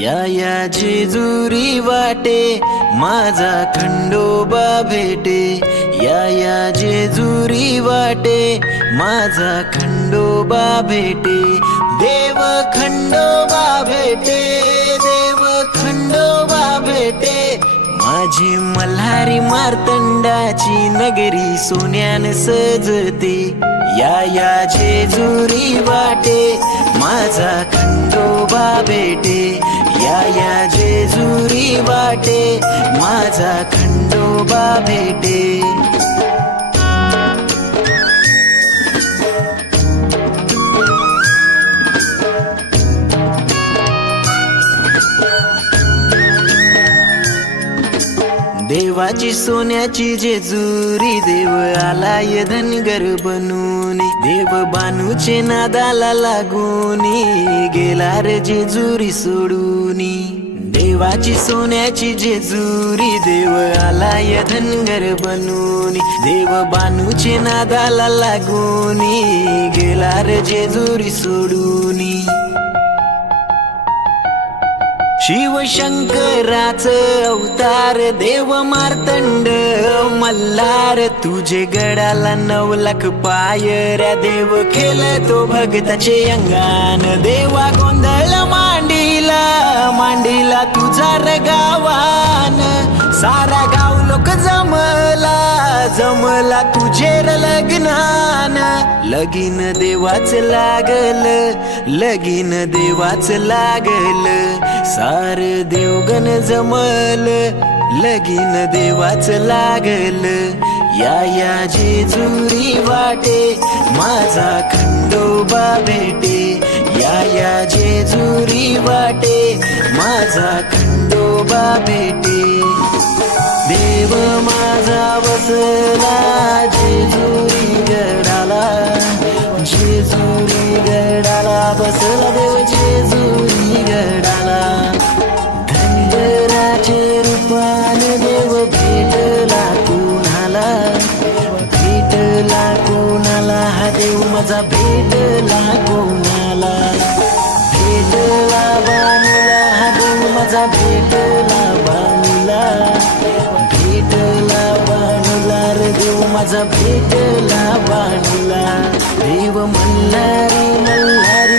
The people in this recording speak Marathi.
या या जेजुरी वाटे माझा खंडोबा भेटे. या या जेजुरी वाटे माझा खंडोबा भेटे. देव खंडोबा भेटे देव खंडोबा भेटे. माझी मल्हारी मार्तंडाची नगरी सोन्यान सजते. या या जेजुरी वाटे माझा खंडोबा भेटे. या या जेजुरी वाटे माझा खंडोबा भेटे. देवाची सोन्याची जेजुरी देव आलाय धनगर बनून. देव बानूचे नादाला लागून गेला रे जेजुरी सोडूनी. देवाची सोन्याची जेजुरी देव आलाय धनगर बनून. देव बानूचे नादाला लागून गेला रे जेजुरी सोडूनी. शिवशंकराच अवतार देव मार्तंड मल्हार तुझे गडाला नऊ लाख पायऱ्या देव खेल तो भगताचे अंगान देवा गोंधळ मांडीला मांडीला तुझा रगावान गावान. सारा गाव लोक जमला जमला तुझे लग्न लगीन देवाच लागल लगीन देवाच लागल. सार देवगन जमल लगीन देवाच लागल. या या जेजुरी वाटे माझा खंडोबा भेटे. या या जेजुरी वाटे माझा खंडोबा भेटे. देव माझा बसला जेजुरी गडाला. जेजुरी गडाला बसला देव जेजुरी गडाला. धनगराचे रूपान देव भेटला कुणाला? भेटला कोणाला? हा देव माझा भेट देव माझा भेटला बाणूला देव मल्हारी मल्हारी